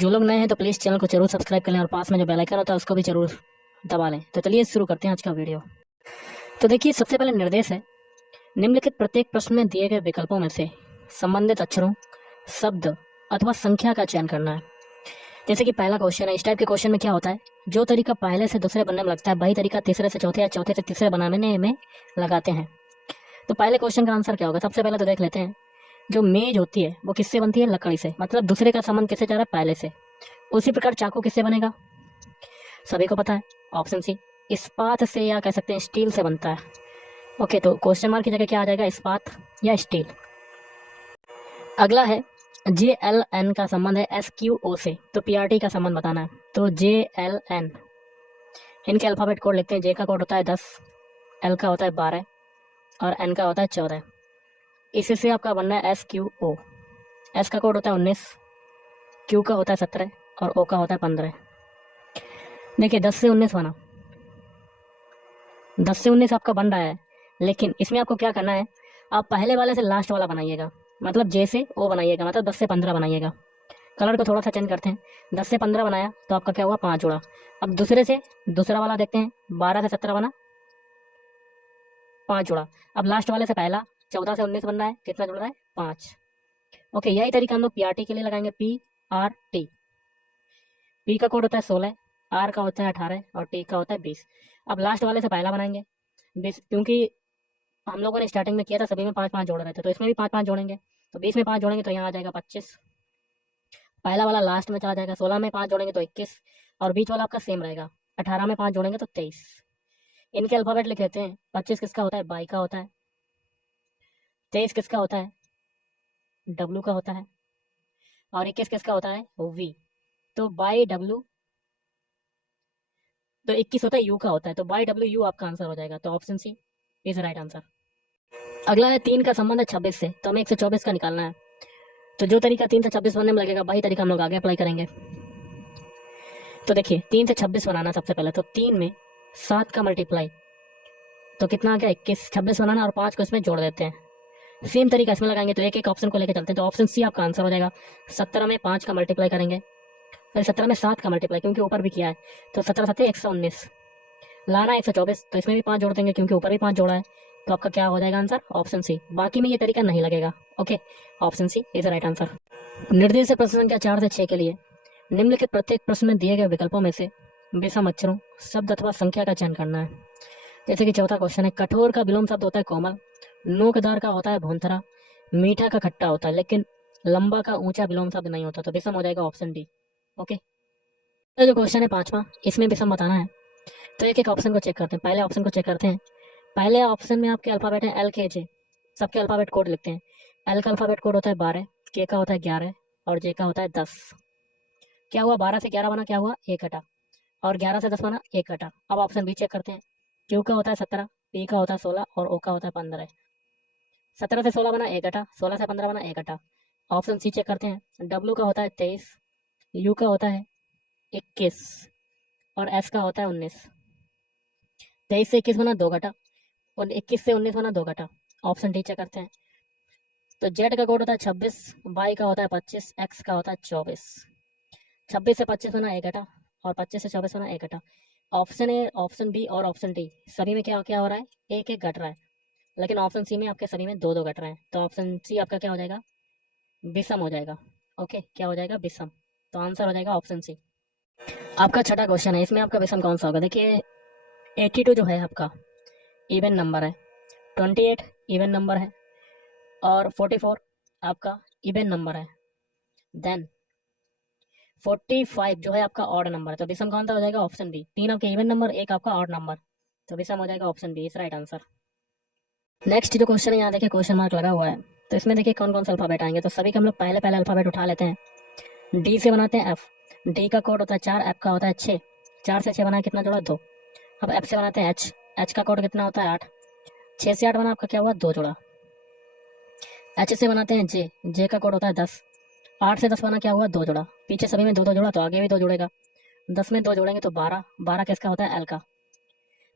जो लोग नए हैं तो प्लीज़ चैनल को जरूर सब्सक्राइब कर लें और पास में जो बेल आइकन होता है उसको भी जरूर दबा लें। तो चलिए शुरू करते हैं आज का वीडियो। तो देखिए, सबसे पहले निर्देश है, निम्नलिखित प्रत्येक प्रश्न में दिए गए विकल्पों में से संबंधित अक्षरों, शब्द अथवा संख्या का चयन करना है। जैसे कि पहला क्वेश्चन है, इस टाइप के क्वेश्चन में क्या होता है, जो तरीका पहले से दूसरे बनने में लगता है वही तरीका तीसरे से चौथे या चौथे से तीसरे बनाने में लगाते हैं। तो पहले क्वेश्चन का आंसर क्या होगा? सबसे पहले तो देख लेते हैं, जो मेज होती है वो किससे बनती है? लकड़ी से, मतलब दूसरे का संबंध किससे जा रहा है? पहले से। उसी प्रकार चाकू किससे बनेगा? सभी को पता है, ऑप्शन सी, इस्पात से या कह सकते हैं स्टील से बनता है। ओके, तो क्वेश्चन मार्क की जगह क्या आ जाएगा? इस्पात या स्टील। अगला है, जे एल एन का संबंध है एस क्यू ओ से, तो पी आर टी का संबंध बताना है। तो जे एल एन, इनके अल्फाबेट कोड लिखते हैं। जे का कोड होता है 10, एल का होता है 12 और एन का होता है 14। इसी से आपका बनना है एस क्यू ओ। एस का कोड होता है 19, क्यू का होता है 17 और ओ का होता है 15। देखिए 10 से 19 बना, 10 से 19 आपका बन रहा है, लेकिन इसमें आपको क्या करना है, आप पहले वाले से लास्ट वाला बनाइएगा, मतलब जे से ओ बनाइएगा, मतलब 10 से 15 बनाइएगा। कलर को थोड़ा सा चेंज करते हैं, 10 से 15 बनाया तो आपका क्या हुआ? 5 जुड़ा। अब दूसरे से दूसरा वाला देखते हैं, 12 से 17 बना, 5 जुड़ा। अब लास्ट वाले से पहला 14 से 19 बन रहा है, कितना जुड़ रहा है? 5। ओके, यही तरीका हम लोग पी आर टी के लिए लगाएंगे। पी आर टी, पी का कोड होता है 16, आर का होता है 18 और टी का होता है 20। अब लास्ट वाले से पहला बनाएंगे 20, क्योंकि हम लोगों ने स्टार्टिंग में किया था, सभी में 5-5 जोड़ रहे थे, तो इसमें भी 5-5 जोड़ेंगे। तो 20 में 5 जोड़ेंगे तो यहाँ आ जाएगा 25। पहला वाला लास्ट में चला जाएगा। 16 में 5 जोड़ेंगे तो 21 और बीच वाला आपका सेम रहेगा। 18 में 5 जोड़ेंगे तो 23। इनके अल्फाबेट लिख लेते हैं। 25 किसका होता है? बाई का होता है। 23 किसका होता है? डब्लू का होता है। और 21 किसका होता है? वी। तो बाई डब्लू, तो 21 होता है यू का होता है, तो बाई डब्ल्यू यू आपका आंसर हो जाएगा। तो option C is right answer. अगला है, 3 का संबंध है 26 से, तो हमें 124 का निकालना है। तो जो तरीका 3 से 26 बनने में लगेगा वही तरीका हम लोग आगे अप्लाई करेंगे। तो देखिए 3 से 26 बनाना, सबसे पहले तो 3 में 7 का मल्टीप्लाई, तो कितना आ गया? 21। 26 बनाना और 5 को इसमें जोड़ देते हैं। सेम तरीका इसमें लगाएंगे, तो एक एक ऑप्शन को लेकर चलते हैं। तो ऑप्शन सी आपका आंसर हो जाएगा। 17 में 5 का मल्टीप्लाई करेंगे, फिर 17 में 7 का मल्टीप्लाई, क्योंकि ऊपर भी किया है, तो 17 7 119। लाना 124, तो इसमें भी 5 जोड़ देंगे क्योंकि ऊपर भी 5 जोड़ा है। तो आपका क्या हो जाएगा आंसर? Option C. बाकी में ये तरीका नहीं लगेगा। Okay, option C is right answer. निर्देश है प्रश्न संख्या 4 से 6 के लिए, निम्नलिखित प्रत्येक प्रश्न में दिए गए विकल्पों में से विषम अक्षरों, शब्द अथवा संख्या का चयन करना है। जैसे कि चौथा क्वेश्चन है, कठोर का विलोम शब्द होता है कोमल, नोकदार का होता है भोंथरा, मीठा का खट्टा होता है, लेकिन लंबा का ऊंचा विलोम शब्द नहीं होता। तो विषम हो जाएगा ऑप्शन डी। ओके, तो जो क्वेश्चन है 5वां, इसमें विषम बताना है। तो एक एक ऑप्शन को चेक करते हैं। पहले ऑप्शन को चेक करते हैं। पहले ऑप्शन में आपके अल्फाबेट है एल के जे, सबके अल्फाबेट कोड लिखते हैं। एल का अल्फाबेट कोड होता है 12, के का होता है 11 और जे का होता है 10। क्या हुआ? 12 से 11 बना, क्या हुआ? 1 घटा, और 11 से 10 बना, 1 घटा। अब ऑप्शन बी चेक करते हैं। क्यू का होता है 17, पी का होता है 16 और ओ का होता है 15। 17 से 16 बना, 1 घटा, 16 से 15 बना, 1 घटा। ऑप्शन सी चेक करते हैं। डब्लू का होता है 23, यू का होता है 21 और एस का होता है 19। 23 से 21 बना, 2 घटा, और 21 से 19 बना, 2 घटा। ऑप्शन डी चेक करते हैं। तो जेड का कोड होता है 26, वाई का होता है 25, एक्स का होता है 24। 26 से 25 बना, 1 घटा, और 25 से 24 बना, 1 घटा। ऑप्शन ए, ऑप्शन बी और ऑप्शन डी सभी में क्या क्या हो रहा है? एक एक घट रहा है, लेकिन ऑप्शन सी में आपके सभी में दो दो घट रहे हैं। तो ऑप्शन सी आपका क्या हो जाएगा? विषम हो जाएगा। ओके, क्या हो जाएगा? विषम। तो आंसर हो जाएगा ऑप्शन सी। आपका छठा क्वेश्चन है, इसमें आपका विषम कौन सा होगा? देखिए 82 जो है आपका इवन नंबर है, 28 इवन नंबर है और 44 आपका इवन नंबर है। देन 45 जो है आपका ऑड नंबर है। तो विषम कौन सा हो जाएगा? Option B. 3 आपके इवन नंबर, 1 आपका ऑड नंबर, तो विषम हो जाएगा option B is right answer. Next जो क्वेश्चन है, यहाँ देखिए क्वेश्चन मार्क लगा हुआ है, तो इसमें देखिए कौन कौन सा अल्फाबेट आएंगे। तो सभी का हम लोग पहले पहले अल्फाबेट उठा लेते हैं। डी से बनाते हैं एफ, डी का कोड होता है 4, एफ का होता है 6। 4 से 6 बनाए, कितना जोड़ा? 2। अब एफ से बनाते हैं एच, एच का कोड कितना होता है? 8। 6 से 8 बना, आपका क्या हुआ? 2 जोड़ा। एच से बनाते हैं जे, जे का कोड होता है 10। 8 से 10 बना, क्या हुआ? 2 जोड़ा। पीछे सभी में 2 2 जोड़ा, तो आगे भी 2 जोड़ेगा। 10 में 2 जोड़ेंगे तो 12। 12 किसका होता है? एल का।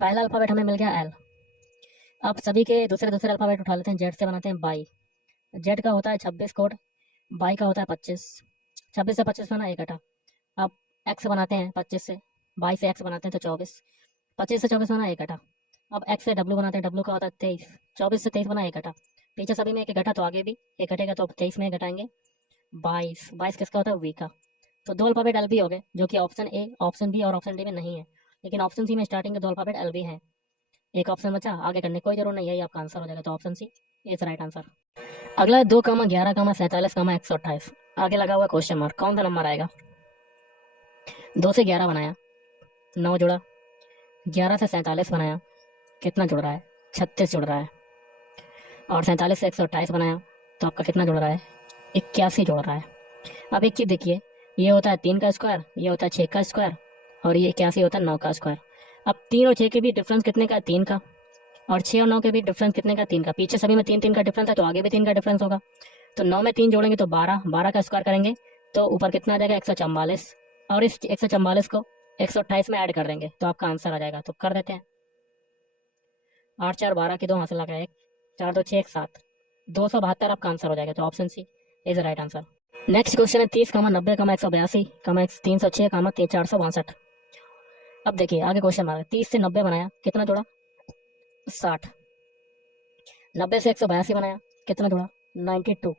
पहला अल्फाबेट हमें मिल गया एल। अब सभी के दूसरे दूसरे अल्फाबेट उठा लेते हैं। जेड से बनाते हैं बाई, जेड का होता है 26 कोड, बाई का होता है 25। 26 से 25 बना 1 घटा। अब x बनाते हैं 25 से, 22 से x बनाते हैं तो 24, 25 से 24 बना 1 घटा। अब x से w बनाते हैं, w का होता है 23, 24 से 23 बना 1 घटा। पीछे सभी में 1 घटा तो आगे भी 1 घटेगा, तो 23 में 1 घटाएंगे 22, 22 किसका होता है v का। तो दो अल्फाबेट एल बी हो गए, जो कि ऑप्शन ए, ऑप्शन बी और ऑप्शन डी में नहीं है, लेकिन ऑप्शन सी में स्टार्टिंग के दो अल्फाबेट एल बी है। एक ऑप्शन बचा, आगे करने की कोई जरूरत नहीं है, यही आपका आंसर हो जाएगा। तो option C is right answer. अगला है 2, 11, 47, 128। आगे लगा हुआ क्वेश्चन मार्क, कौन सा नंबर आएगा। 2 से 11 बनाया, 9 जुड़ा। 11 से 47 बनाया, कितना जुड़ रहा है, 36 जुड़ रहा है। और 47 से 128 बनाया तो आपका कितना जुड़ रहा है, 81 जुड़ रहा है। अब एक चीज देखिए, ये होता है 3 का स्क्वायर, ये होता है 6 का स्क्वायर, और ये 81 होता है 9 का स्क्वायर। अब 3 और 6 के बीच डिफरेंस कितने का है, 3 का। और 6 और 9 के बीच डिफरेंस कितने का, 3 का। पीछे सभी में 3 3 का डिफरेंस है, तो आगे भी 3 का डिफरेंस होगा। तो 9 में 3 जोड़ेंगे तो 12, 12 का स्क्वायर करेंगे तो ऊपर कितना आ जाएगा, 144। और इस 144 को 128 में ऐड कर देंगे तो आपका आंसर आ जाएगा। तो कर देते हैं, 8 4 12 की 2 हासिल लगा 1, 4 2 6 1 7, 272 आपका आंसर हो जाएगा। तो option C is right answer. Next question है 30, 90, 182, 306, 462। अब देखिए आगे क्वेश्चन मारा, 30 से 90 बनाया, कितना जुड़ा, 60। 90 से 182 बनाया, कितना जुड़ा, 92।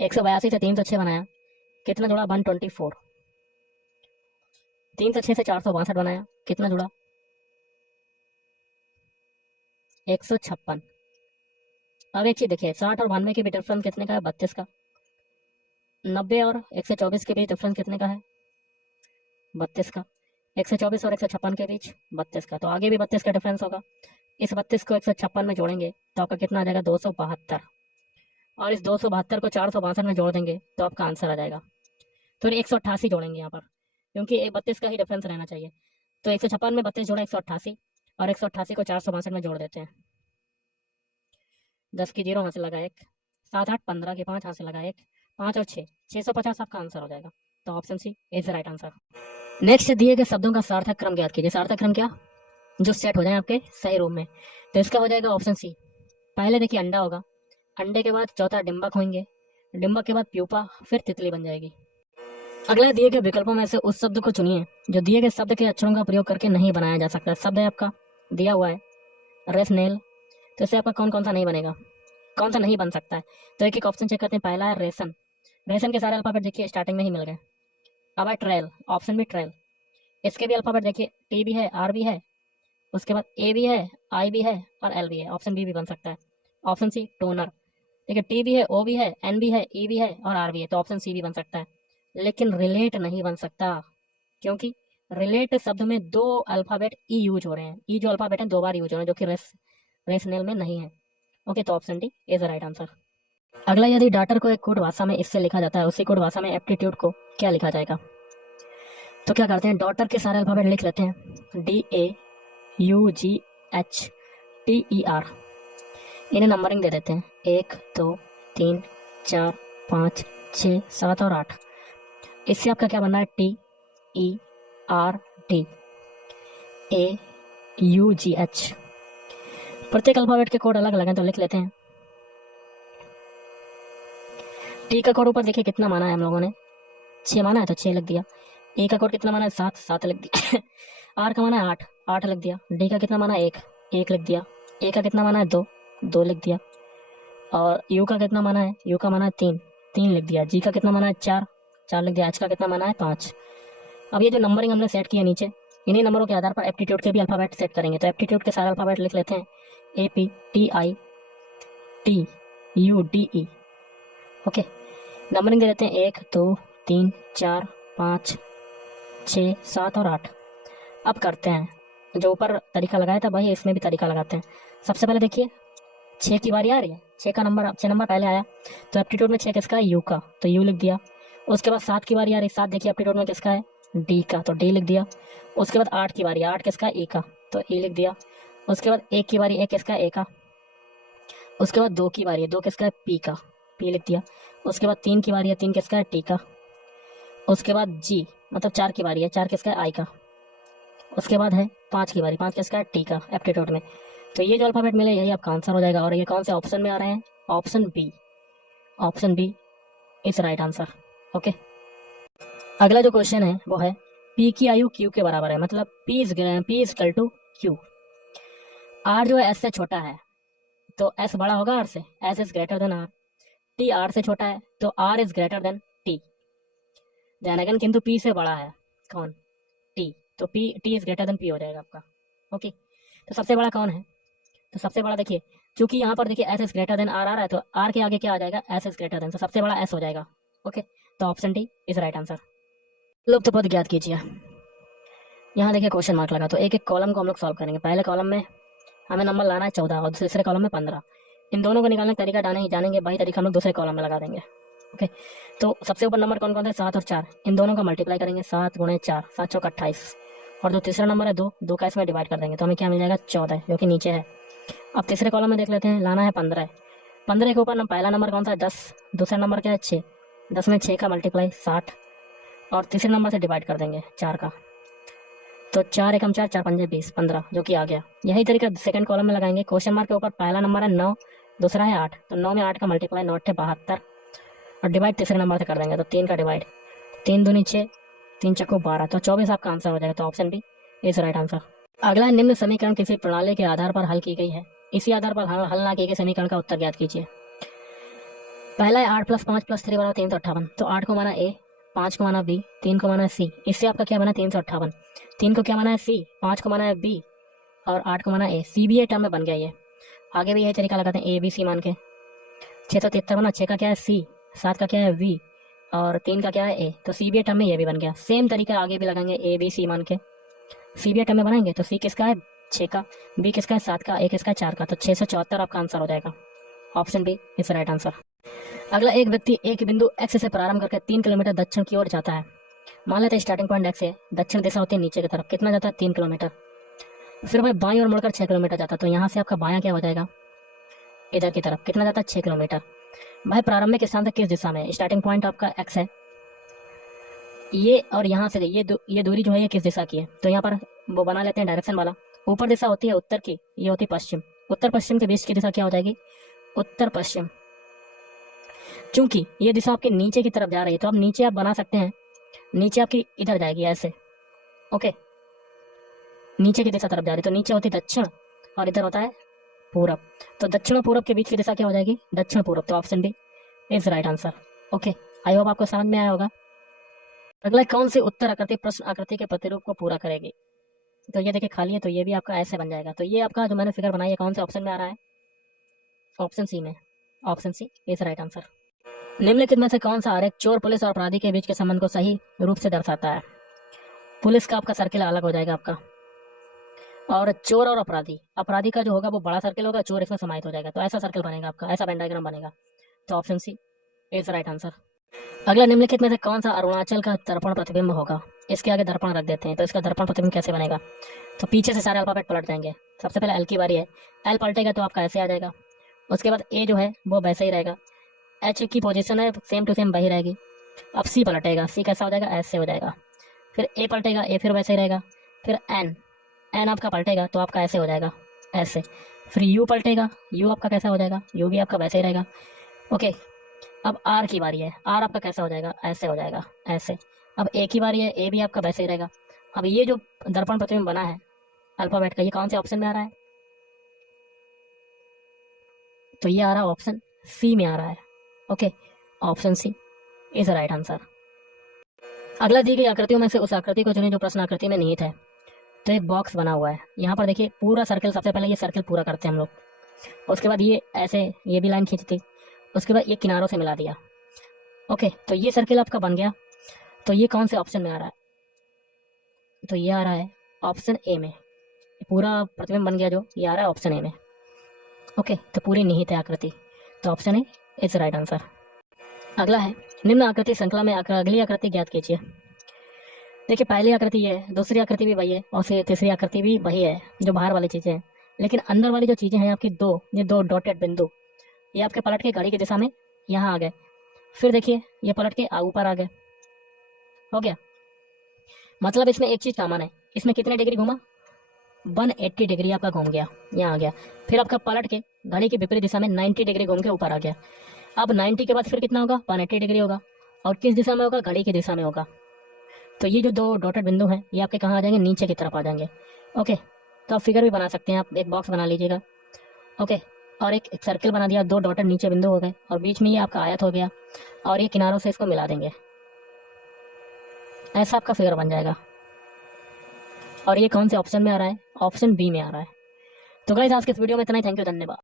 182 से 306 बनाया, कितना जुड़ा, 124। 306 से 462 बनाया, कितना जुड़ा, 156। अब एक चीज देखिए, 60 और 92 के बीच डिफरेंस कितने का है, 32 का। 90 और 124 के बीच डिफरेंस कितने का है, 32 का। 124 और 156 के बीच 32 का, तो आगे भी 32 का डिफरेंस होगा। इस 32 को 156 में जोड़ेंगे तो आपका कितना आ जाएगा, 272। और इस 272 को 462 में जोड़ देंगे तो आपका आंसर आ जाएगा। तो 188 जोड़ेंगे यहाँ पर, क्योंकि 32 का ही डिफरेंस रहना चाहिए। तो 156 में 32 जोड़ा 188, और 188 को 462 में जोड़ देते हैं। 10 की 0 हासिल लगा 1, 7 8 15 की 5 हासिल लगा 1, 5 और 6, 650 आपका आंसर हो जाएगा। तो option C is right answer. Next दिए गए शब्दों का सार्थक क्रम ज्ञात कीजिए। सार्थक क्रम क्या, जो सेट हो जाए आपके सही रूप में। तो इसका हो जाएगा ऑप्शन सी। पहले देखिए अंडा होगा, अंडे के बाद चौथा डिम्बक होंगे, डिम्बक के बाद प्यूपा, फिर तितली बन जाएगी। अगला दिए गए विकल्पों में से उस शब्द को चुनिए जो दिए गए शब्द के अक्षरों का प्रयोग करके नहीं बनाया जा सकता। शब्द है आपका दिया हुआ है रेशनेल, तो इससे आपका कौन कौन सा नहीं बनेगा, कौन सा नहीं बन सकता है। तो एक एक ऑप्शन चेक करते हैं। पहला है रेशन, रेशन के सारे अल्फाबेट देखिए स्टार्टिंग में ही मिल गए। अब है ट्रेल, ऑप्शन भी ट्रेल, इसके भी अल्फाबेट देखिए, टी भी है, आर भी है, उसके बाद ए भी है, आई भी है और एल भी है। ऑप्शन बी भी बन सकता है। ऑप्शन सी टोनर, देखिए टी भी है, ओ भी है, एन भी है, ई भी है और आर भी है, तो ऑप्शन सी भी बन सकता है। लेकिन रिलेट नहीं बन सकता, क्योंकि रिलेट शब्द में 2 अल्फाबेट ई यूज हो रहे हैं। ई जो अल्फाबेट है 2 बार यूज हो रहे हैं, जो कि रेशनल में नहीं है। ओके, तो option D is right answer. अगला, यदि डाटर को एक कोड भाषा में इससे लिखा जाता है, उसी कोड भाषा में एप्टीट्यूड को क्या लिखा जाएगा। तो क्या करते हैं, डॉटर के सारे अल्फाबेट लिख लेते हैं, DAUGHTER। इन्हें नंबरिंग दे देते हैं, 1 2 3 4 5 6 7 और 8। इससे आपका क्या बनना है, TERTAUGH। प्रत्येक अल्फाबेट के कोड अलग अलग हैं, तो लिख लेते हैं। टी का कोड ऊपर देखिए कितना माना है हम लोगों ने, 6 माना है तो 6 लिख दिया। ए का कोड कितना माना है, 7, 7 लिख दिया। आर का माना है 8, 8 लिख दिया। डी का कितना माना है, 1, 1 लिख दिया। ए का कितना माना है, 2, 2 लिख दिया। और यू का कितना माना है, यू का माना है 3, 3 लिख दिया। जी का कितना माना है, 4, 4 लिख दिया। एच का कितना माना है, 5। अब ये जो नंबरिंग हमने सेट किया नीचे, इन्हीं नंबरों के आधार पर एप्टीट्यूड के भी अल्फाबेट सेट करेंगे। तो एप्टीट्यूड के सारे अल्फाबेट लिख लेते हैं, APTITUDE। ओके, नंबरिंग दे देते हैं, 1 2 3 4 5 6 7 और 8। अब करते हैं, जो ऊपर तरीका लगाया था वही इसमें भी तरीका लगाते हैं। सबसे पहले देखिए 6 की बारी आ रही है, 6 का नंबर, 6 नंबर पहले आया, तो एप्टीट्यूड में 6 किसका है, यू का, तो यू लिख दिया। उसके बाद 7 की बारी आ रही, 7 देखिए एप्टीट्यूड में किसका है, डी का, तो डी लिख दिया। उसके बाद 8 की बारी, 8 किसका है, ई का, तो ई लिख दिया। उसके बाद 1 की बारी, 1 किसका है, ए का। उसके बाद 2 की बारी है, 2 किसका है, पी का, पी लिख दिया। उसके बाद 3 की बारी है, 3 किसका है, टी का। उसके बाद जी मतलब 4 की बारी है, 4 किसका है, आई का। उसके बाद है 5 की बारी, 5 किसका है, टी का एप्टीट्यूड में। तो ये जो अल्फाबेट मिले यही आपका आंसर हो जाएगा। और ये कौन से ऑप्शन में आ रहे हैं, option B, option B is right answer. Okay, अगला जो क्वेश्चन है वो है पी की आयु क्यू के बराबर है, मतलब P is equal to Q. R जो है एस से छोटा है तो एस बड़ा होगा आर से, S is greater than R. T R से छोटा है तो R is greater than T. ध्यान अगेन, किंतु पी से बड़ा है कौन? टी, तो P T is greater than P हो जाएगा आपका। ओके, तो सबसे बड़ा कौन है? तो सबसे बड़ा देखिए, क्योंकि यहाँ पर देखिए S is greater than R आ रहा है, तो आर के आगे क्या आ जाएगा? एस इज ग्रेटर देन, तो सबसे बड़ा एस हो जाएगा। ओके, तो option D is right answer. लोग तो पद ज्ञात कीजिए। यहाँ देखिए क्वेश्चन मार्क लगा, तो एक एक कॉलम को हम लोग सॉल्व करेंगे। पहले कॉलम में हमें नंबर लाना है 14 और दूसरे कॉलम में 15। इन दोनों को निकालने का तरीका जानेंगे, वही तरीका हम लोग दूसरे कॉलम में लगा देंगे। ओके, तो सबसे ऊपर नंबर कौन कौन थे? 7 और 4, इन दोनों का मल्टीप्लाई करेंगे, 7 गुणे 4, 7 चौक 28। और जो तीसरा नंबर है 2 का इसमें डिवाइड कर देंगे, तो हमें क्या मिल जाएगा? 14, जो कि नीचे है। अब तीसरे कॉलम में देख लेते हैं, लाना है 15। 15 के ऊपर पहला नंबर कौन सा है? 10। दूसरा नंबर क्या है? 6। 10 में 6 का मल्टीप्लाई 60, और तीसरे नंबर से डिवाइड कर देंगे 4 का, तो 4 एकम 4, 4 पंजे 20, 15, जो कि आ गया। यही तरीका सेकंड कॉलम में लगाएंगे। क्वेश्चन मार्क के ऊपर पहला नंबर है 9, दूसरा है 8, तो 9 में 8 का मल्टीप्लाई 9 8 72, और डिवाइड तीसरे नंबर से कर देंगे, तो 3 का डिवाइड, 3 दूनी 6, 3 चक्को 12, तो 24 आपका आंसर हो जाएगा। तो option B is right answer. अगला है, निम्न समीकरण किसी प्रणाली के आधार पर हल की गई है, इसी आधार पर हल ना किए गए समीकरण का उत्तर ज्ञात कीजिए। पहला है 8 + 5 + 3 = 358, तो 8 को माना ए, 5 को माना बी, 3 को माना सी। इससे आपका क्या बना? 358। 3 को क्या माना है? सी, 5 को माना है बी, और 8 को माना ए। सी बी ए टर्म में बन गया ये। आगे भी यही तरीका लगाते हैं, ए बी सी मान के। 673 बना, 6 का क्या है? सी, 7 का क्या है? वी, और 3 का क्या है? ए, तो सी बी ए टर्म में ये भी बन गया। सेम तरीका आगे भी लगाएंगे, ए बी सी मान के सी बी ए टर्म में बनाएंगे, तो सी किसका है? 6 का, बी किसका है? 7 का, ए किसका है? 4 का, तो 674 आपका आंसर हो जाएगा। Option B is right answer. अगला, एक व्यक्ति एक बिंदु एक्स से प्रारंभ करके 3 किलोमीटर दक्षिण की ओर जाता है। मान लेते हैं स्टार्टिंग पॉइंट एक्स है, दक्षिण दिशा होती है नीचे की तरफ, कितना जाता है? 3 किलोमीटर। फिर भाई बाईं ओर मुड़कर 6 किलोमीटर जाता है, तो यहाँ से आपका बायां क्या हो जाएगा? इधर की तरफ, कितना जाता है? 6 किलोमीटर। भाई प्रारंभिक स्थान से किस दिशा में? स्टार्टिंग पॉइंट आपका एक्स है ये, और यहाँ से ये दूरी जो है ये किस दिशा की है? तो यहाँ पर वो बना लेते हैं डायरेक्शन वाला। ऊपर दिशा होती है उत्तर की, ये होती है पश्चिम। उत्तर पश्चिम के बीच की दिशा क्या हो जाएगी? उत्तर पश्चिम। चूंकि ये दिशा आपके नीचे की तरफ जा रही है, तो आप नीचे आप बना सकते हैं, नीचे आपकी इधर जाएगी ऐसे। ओके, नीचे की दिशा तरफ जा रही है, तो नीचे होती है दक्षिण और इधर होता है पूरब, तो दक्षिण और पूरब के बीच की दिशा क्या हो जाएगी? दक्षिण पूरब, तो option B is right answer. Okay, I hope आपको समझ में आया होगा। अगला, कौन सी उत्तर आकृति प्रश्न आकृति के प्रतिरूप को पूरा करेगी? तो ये देखिए खाली है, तो ये भी आपका ऐसे बन जाएगा। तो ये आपका जो मैंने फिगर बनाई है कौन से ऑप्शन में आ रहा है? ऑप्शन सी में। Option C is right answer. निम्नलिखित में से कौन सा आरेख चोर, पुलिस और अपराधी के बीच के संबंध को सही रूप से दर्शाता है? पुलिस का आपका सर्किल अलग हो जाएगा आपका, और चोर और अपराधी का जो होगा वो बड़ा सर्किल होगा, चोर इसमें समाहित हो जाएगा, तो ऐसा सर्किल बनेगा आपका, ऐसा वेन डायग्राम बनेगा। तो option C is right answer. अगला, निम्नलिखित में से कौन सा अरुणाचल का दर्पण प्रतिबिंब होगा? इसके आगे दर्पण रख देते हैं, तो इसका दर्पण प्रतिबिंब कैसे बनेगा? तो पीछे से सारे अल्फाबेट पलट जाएंगे। सबसे पहले एल की बारी है, एल पलटेगा तो आपका ऐसे आ जाएगा। उसके बाद ए जो है वो वैसे ही रहेगा, एच की पोजीशन है सेम टू सेम वही रहेगी। अब सी पलटेगा, सी कैसा हो जाएगा? ऐसे हो जाएगा। फिर ए पलटेगा, ए फिर वैसे ही रहेगा। फिर एन आपका पलटेगा तो आपका ऐसे हो जाएगा, ऐसे। फिर यू पलटेगा, यू आपका कैसा हो जाएगा? यू भी आपका वैसे ही रहेगा। ओके, अब आर की बारी है, आर आपका कैसा हो जाएगा? ऐसे हो जाएगा, ऐसे। अब ए की बारी है, ए भी आपका वैसे ही रहेगा। अब ये जो दर्पण प्रतिबिंब बना है अल्फाबेट का, ये कौन से ऑप्शन में आ रहा है? तो ये आ रहा है ऑप्शन सी में आ रहा है। Okay, option C is right answer. अगला, दी गई आकृतियों में से उस आकृति को चुनें जो प्रश्न आकृति में निहित है। तो एक बॉक्स बना हुआ है, यहाँ पर देखिए पूरा सर्किल, सबसे पहले ये सर्किल पूरा करते हैं हम लोग। उसके बाद ये ऐसे, ये भी लाइन खींचती, उसके बाद ये किनारों से मिला दिया। ओके, तो ये सर्किल आपका बन गया। तो ये कौन से ऑप्शन में आ रहा है? तो ये आ रहा है ऑप्शन ए में। पूरा प्रतिबिंब बन गया जो, ये आ रहा है ऑप्शन ए में। ओके, तो पूरी निहित है आकृति, तो option A is right answer. अगला है, निम्न आकृति श्रृंखला में अगली आकृति ज्ञात कीजिए। देखिए पहली आकृति ये है, दूसरी आकृति भी वही है, और फिर तीसरी आकृति भी वही है, जो बाहर वाली चीजें हैं। लेकिन अंदर वाली जो चीजें हैं आपकी ये दो डॉटेड बिंदु, ये आपके पलट के घड़ी की दिशा में यहाँ आ गए। फिर देखिए ये पलट के ऊपर आ गए, हो गया। मतलब इसमें एक चीज कॉमन है, इसमें कितने डिग्री घूमा? 180 डिग्री आपका घूम गया, यहाँ आ गया। फिर आपका पलट के घड़ी की विपरीत दिशा में 90 डिग्री घूम के ऊपर आ गया। अब 90 के बाद फिर कितना होगा? 180 डिग्री होगा। और किस दिशा में होगा, घड़ी की दिशा में होगा। तो ये जो दो डॉटेड बिंदु हैं ये आपके कहाँ आ जाएंगे, नीचे की तरफ आ जाएंगे। ओके, तो आप फिगर भी बना सकते हैं, आप एक बॉक्स बना लीजिएगा। ओके, और एक सर्किल बना दिया, दो डॉटेड नीचे बिंदु हो गए और बीच में ये आपका आयत हो गया और ये किनारों से इसको मिला देंगे, ऐसा आपका फिगर बन जाएगा। और ये कौन से ऑप्शन में आ रहा है, ऑप्शन बी में आ रहा है। तो गाइस आज के इस वीडियो में इतना ही, थैंक यू, धन्यवाद।